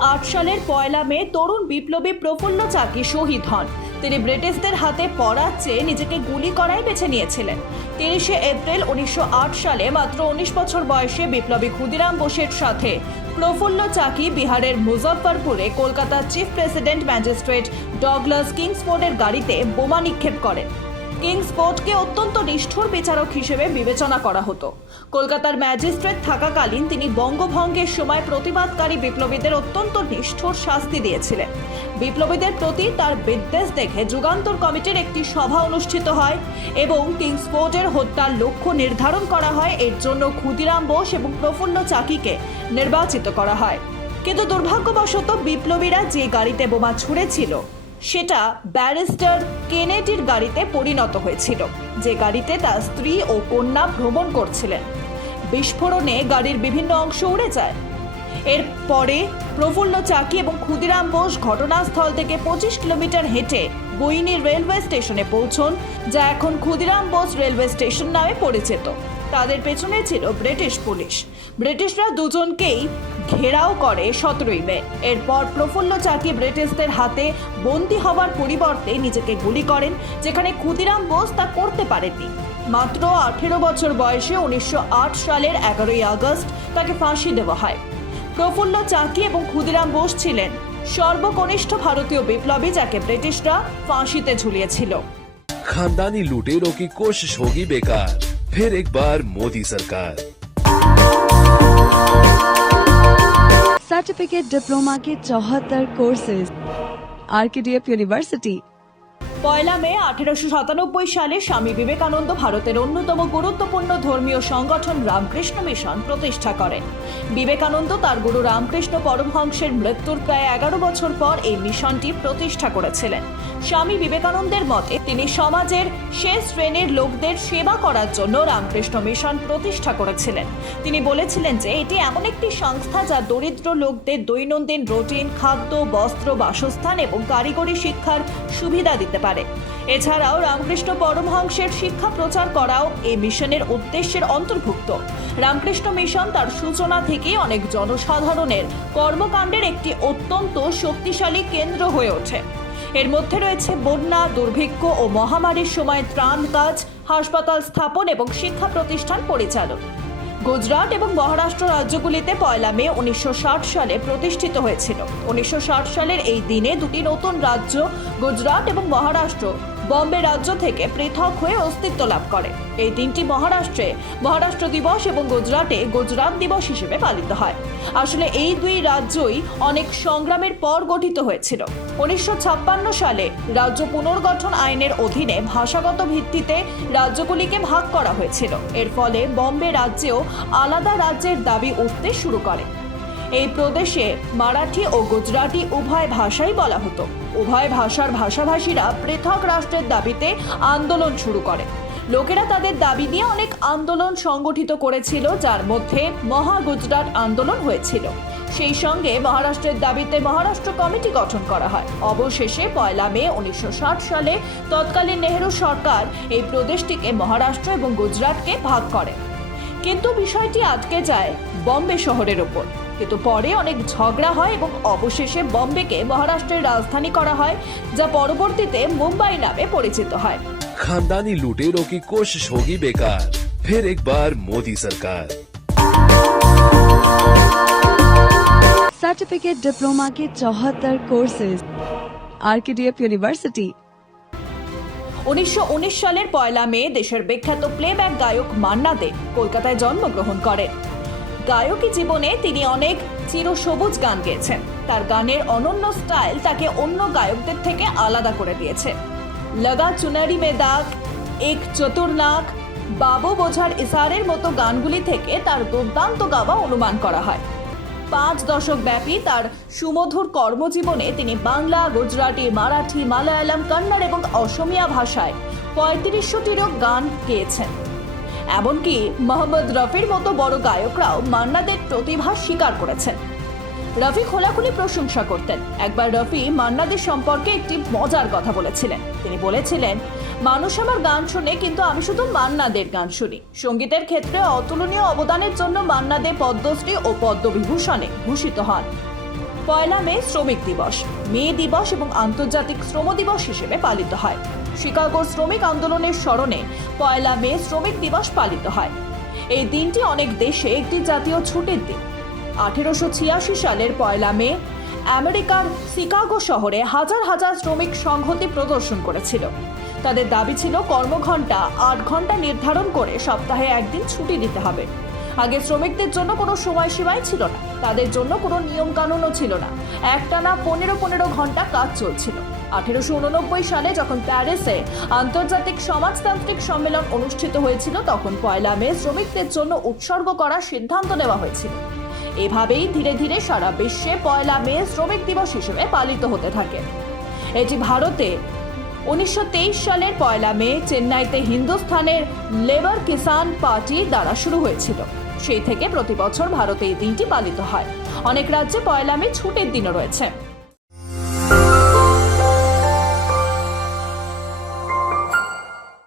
উনিশশো সালের পয়লা মে তরুণ বিপ্লবী প্রফুল্ল চাকি শহীদ হন। তিনি ব্রিটিশদের হাতে পড়ার চেয়ে নিজেকে গুলি করাই বেছে নিয়েছিলেন। তিরিশে এপ্রিল উনিশশো আট সালে মাত্র উনিশ বছর বয়সে বিপ্লবী ক্ষুদিরাম বোসের সাথে প্রফুল্ল চাকি বিহারের মুজফ্ফরপুরে কলকাতার চিফ প্রেসিডেন্ট ম্যাজিস্ট্রেট ডগলাস কিংসফোর্ডের গাড়িতে বোমা নিক্ষেপ করেন। কিংসফোর্ডকে অত্যন্ত নিষ্ঠুর বিচারক হিসেবে বিবেচনা করা হতো। কলকাতার ম্যাজিস্ট্রেট থাকাকালীন তিনি বঙ্গভঙ্গের সময় প্রতিবাদকারী বিপ্লবীদের অত্যন্ত নিষ্ঠুর শাস্তি দিয়েছিলেন। বিপ্লবীদের প্রতি তার বিদ্বেষ দেখে যুগান্তর কমিটির একটি সভা অনুষ্ঠিত হয় এবং কিংসফোর্ডের হত্যার লক্ষ্য নির্ধারণ করা হয়। এর জন্য ক্ষুদিরাম বোস এবং প্রফুল্ল চাকিকে নির্বাচিত করা হয়। কিন্তু দুর্ভাগ্যবশত বিপ্লবীরা যে গাড়িতে বোমা ছুঁড়েছিল সেটা ব্যারিস্টার কেনেডির গাড়িতে পরিণত হয়েছিল, যে গাড়িতে তার স্ত্রী ও কন্যা ভ্রমণ করছিলেন। বিস্ফোরণে গাড়ির বিভিন্ন অংশ উড়ে যায়। এর পরে প্রফুল্ল চাকি এবং ক্ষুদিরাম বোস ঘটনাস্থল থেকে পঁচিশ কিলোমিটার হেঁটে বইনি রেলওয়ে স্টেশনে পৌঁছন, যা এখন ক্ষুদিরাম বোস রেলওয়ে স্টেশন নামে পরিচিত। তাদের পেছনে ছিল ব্রিটিশ পুলিশ। ব্রিটিশরা দুজনকেই ঘেরাও করে সতেরোই মে এরপর প্রফুল্ল চাকি ব্রিটিশদের হাতে বন্দী হওয়ার পরিবর্তে নিজেকে গুলি করেন যেখানে ক্ষুদিরাম বোস তা করতে পারেননি মাত্র আঠেরো বছর বয়সে উনিশশো সালের এগারোই আগস্ট তাকে ফাঁসি দেওয়া হয় প্রফুল্ল চাকি এবং ক্ষুদিরাম বোস ছিলেন সর্বকনিষ্ঠ ভারতীয় বিপ্লবী যাকে ব্রিটিশরা ফাঁসিতে ঝুলিয়েছিল खानदानी लुटेरों की कोशिश होगी बेकार फिर एक बार मोदी सरकार सर्टिफिकेट डिप्लोमा के चौहत्तर कोर्सेज आरकेडीएफ यूनिवर्सिटी পয়লা মে আঠেরোশো সাতানব্বই সালে স্বামী বিবেকানন্দ ভারতের অন্যতম গুরুত্বপূর্ণ ধর্মীয় সংগঠন রামকৃষ্ণ মিশন প্রতিষ্ঠা করেন বিবেকানন্দ তার গুরু রামকৃষ্ণ পরমহংসের মৃত্যুর প্রায় এগারো বছর পর এই মিশনটি প্রতিষ্ঠা করেছিলেন স্বামী বিবেকানন্দের মতে, তিনি সমাজের শেষ শ্রেণির লোকদের সেবা করার জন্য রামকৃষ্ণ মিশন প্রতিষ্ঠা করেছিলেন। তিনি বলেছিলেন যে, এটি এমন একটি সংস্থা যা দরিদ্র লোকদের দৈনন্দিন রুটিন, খাদ্য, বস্ত্র, বাসস্থান এবং কারিগরি শিক্ষার সুবিধা দিতে পারে। এছাড়াও রামকৃষ্ণ পরমহংসের শিক্ষা প্রচার করাও এই মিশনের উদ্দেশ্যের অন্তর্ভুক্ত। রামকৃষ্ণ মিশন তার সূচনা থেকে অনেক জনসাধারণের কর্মকাণ্ডের একটি অত্যন্ত শক্তিশালী কেন্দ্র হয়ে ওঠে। এর মধ্যে রয়েছে বন্যা, দুর্ভিক্ষ ও মহামারীর সময় ত্রাণ কাজ, হাসপাতাল স্থাপন এবং শিক্ষা প্রতিষ্ঠান পরিচালন গুজরাট এবং মহারাষ্ট্র রাজ্যগুলিতে পয়লা মে উনিশশো ষাট সালে প্রতিষ্ঠিত হয়েছিল। উনিশশো ষাট সালের এই দিনে দুটি নতুন রাজ্য, গুজরাট এবং মহারাষ্ট্র। বম্বে রাজ্য থেকে পৃথক হয়ে অস্তিত্ব লাভ করে। এই দিনটি মহারাষ্ট্রে মহারাষ্ট্র দিবস এবং গুজরাটে গুজরাট দিবস হিসেবে পালিত হয়। আসলে এই দুই রাজ্যই অনেক সংগ্রামের পর গঠিত হয়েছিল। উনিশশো ছাপ্পান্ন সালে রাজ্য পুনর্গঠন আইনের অধীনে ভাষাগত ভিত্তিতে রাজ্যগুলিকে ভাগ করা হয়েছিল। এর ফলে বম্বে রাজ্যেও আলাদা রাজ্যের দাবি উঠতে শুরু করে। এই প্রদেশে মারাঠি ও গুজরাটি উভয় ভাষাই বলা হতো। উভয় ভাষার ভাষাভাষীরা পৃথক রাষ্ট্রের দাবিতে আন্দোলন শুরু করে। লোকেরা তাদের দাবি নিয়ে অনেক আন্দোলন সংগঠিত করেছিল, যার মধ্যে মহা গুজরাট আন্দোলন হয়েছিল। সেই সঙ্গে মহারাষ্ট্রের দাবিতে মহারাষ্ট্র কমিটি গঠন করা হয়। অবশেষে পয়লা মে উনিশশো ষাট সালে তৎকালীন নেহেরু সরকার এই প্রদেশটিকে মহারাষ্ট্র এবং গুজরাটকে ভাগ করে। কিন্তু বিষয়টি আটকে যায় বম্বে শহরের ওপর। কিন্তু পরে অনেক ঝগড়া হয় এবং অবশেষে বম্বেকে মহারাষ্ট্রের রাজধানী করা হয় যা পরবর্তীতে মুম্বাই নামে পরিচিত হয় खानदानी लुटेरों की कोशिश होगी बेकार फिर एक बार मोदी सरकार सर्टिफिकेट डिप्लोमा के चौहत्तर कोर्सेज आरकेडीएफ यूनिवर्सिटी উনিশশো সালের পয়লা মে দেশের বিখ্যাত প্লেব্যাক গায়ক মান্না দে কলকাতায় জন্মগ্রহণ করেন গায়কী জীবনে তিনি অনেক চিরসবুজ গান গেয়েছেন। তার গানের অনন্য স্টাইল তাকে অন্য গায়কদের থেকে আলাদা করে দিয়েছে। লগা চুনারি মে দাগ, এক চতুর্নাক বাবু বোঝার ইসারের মতো গানগুলি থেকে তার দুর্দান্ত গাওয়া অনুমান করা হয়। পাঁচ দশক ব্যাপী তার সুমধুর কর্মজীবনে তিনি বাংলা, গুজরাটি, মারাঠি, মালায়ালাম, কন্নড় এবং অসমিয়া ভাষায় পঁয়ত্রিশশোটিরও গান গেয়েছেন। এমনকি মোহাম্মদ রফির মতো বড় গায়করাও মান্নাদের প্রতিভা স্বীকার করেছেন। রফি খোলাখুলি প্রশংসা করতেন। একবার রফি মান্নাদের সম্পর্কে একটি মজার কথা বলেছিলেন। তিনি বলেছিলেন, মানুষ আমার গান শুনে, কিন্তু আমি শুধু মান্নাদের গান শুনি। সঙ্গীতের ক্ষেত্রে অতুলনীয় অবদানের জন্য মান্নাদে পদ্মশ্রী ও পদ্মবিভূষণে ভূষিত হন। পয়লা মে শ্রমিক দিবস, মে দিবস এবং আন্তর্জাতিক শ্রম দিবস হিসেবে পালিত হয়। শিকাগো শ্রমিক আন্দোলনের স্মরণে পয়লা মে শ্রমিক দিবস পালিত হয়। এই দিনটি অনেক দেশে একটি জাতীয় ছুটির দিন। আঠেরোশো ছিয়াশি সালের পয়লা মে আমেরিকার শিকাগো শহরে হাজার হাজার শ্রমিক সংহতি প্রদর্শন করেছিল। তাদের দাবি ছিল কর্মঘণ্টা আট ঘণ্টা নির্ধারণ করে সপ্তাহে একদিন ছুটি দিতে হবে। আগে শ্রমিকদের জন্য কোনো সময়সীমাই ছিল না। তাদের জন্য কোনো নিয়ম কানুনও ছিল না। একটানা পনেরো পনেরো ঘণ্টা কাজ চলছিল। আঠেরোশো উননব্বই সালে যখন প্যারিসে আন্তর্জাতিক সমাজতান্ত্রিক সম্মেলন অনুষ্ঠিত হয়েছিল, তখন পয়লা মে শ্রমিকদের জন্য উৎসর্গ করার সিদ্ধান্ত নেওয়া হয়েছিল। এভাবেই ধীরে ধীরে সারা বিশ্বে পয়লা মে শ্রমিক দিবস হিসেবে পালিত হতে থাকে। এটি ভারতে উনিশশো তেইশ সালের পয়লা মে চেন্নাইতে হিন্দুস্থানের লেবার কিষান পার্টি দ্বারা শুরু হয়েছিল। সেই থেকে প্রতি বছর ভারতে এই দিনটি পালিত হয়। অনেক রাজ্যে পয়লা মে ছুটির দিনও রয়েছে।